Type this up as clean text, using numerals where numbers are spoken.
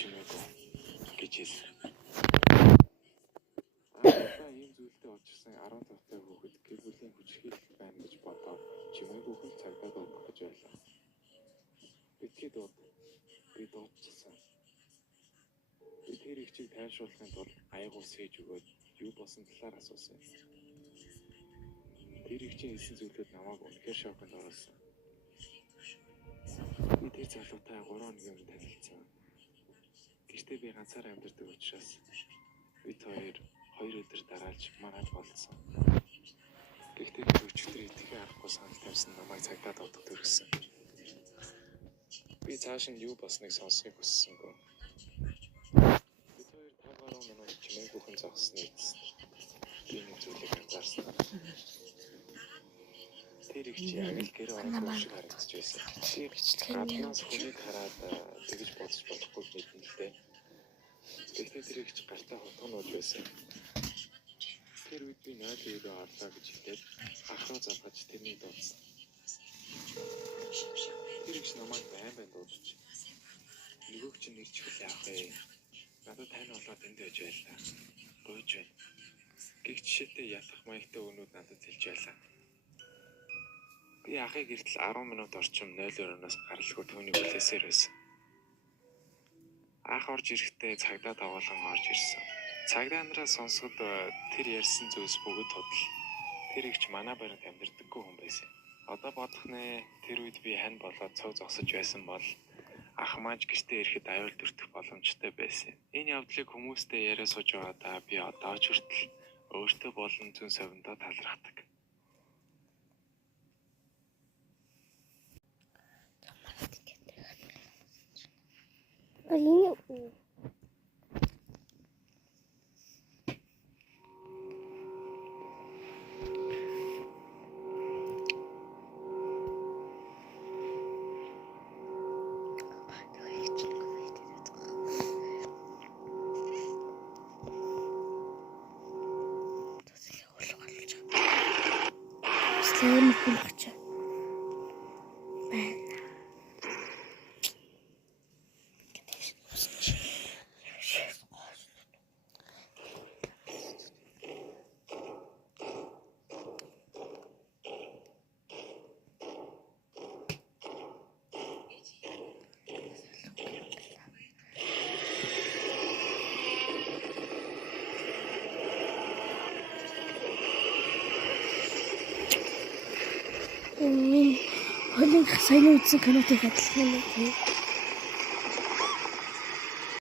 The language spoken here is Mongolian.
чимээгүй гэж хэлсэн. Аа ийм зүйлдээ очирсан 10 тавтай хүүхэд гэр бүлийн хүчрхийлэл байна гэж бодоод чимээгүйхэн цагдаад өгөх гэж байлаа. Битгий дууд би дуудчихсан. Би тэр их чиг тайвшруулахын тулд аягуул сээж өгөөд юу болсон талаар асуусан. Тэр их чинь хэлсэн зүйлүүд намайг үнэхээр шоконд оруулсан. Би тэр залуутай 3 хоногийн өмнө танилцсан. Гэхдээ би ганцаараа амьдардаг учраас бид хоёр өдөр дараалж манайд болцсон. Гэхдээ тэр өчигдөр идэхээ аргагүй санал тавьсан намайг цагдаад одод төрсөн. Би цааш нь юу болсныг сонсохыг хүссэнгүй. Бид хоёр 5 гаруй минут чимээгүйхэн зогссны эцэст би нэг зүйлийг анзаарсан. Тэр их чи яг л гэр орох шиг харагдаж байсан. Тэр гаднаас хүнийг хараад тэгж бодож болохгүй мэдэн л дээ. Гэхдээ тэр их гартаа хотгонож байсан. Тэр үед би нойлын өрөө орлоо гэж хэлээд ах руу залгаж тэрний дуудсан. Тэр их намайг байн дуудаж. Нөгөөг чинь нэрч хэл яах вэ? Надад тань болоод энд байж байлаа. Гойж байна. Гэх жишээтэй ятах маягтай өнүүд надад хэлж байлаа. Би ахыг гэртэл 10 минут орчим 0 өрөөноос гаралгүй түүний хүлээсээр байсан. Ах орж ирэхдээ цагдаа даваалан орж ирсэн. Цагдаа нараа сонсоход тэр ярьсан зүйлс бүгд тодл. Тэр ихч манай баримт амьдардаггүй хүн байсан. Одоо бодох нэ тэр үед би хань болоод цог зогсож байсан бол ах маань гэртээ ирэхэд аюул төртөх боломжтой байсан. Энэ явдлыг хүмүүстэй яриа сууж байгаадаа би одоо ч хүртэл өөртөө болон зүүн совиндоо талархдаг. Алина Сайн хүлээж байна. Холын сайн үзсэн кинотыг адилхан юм.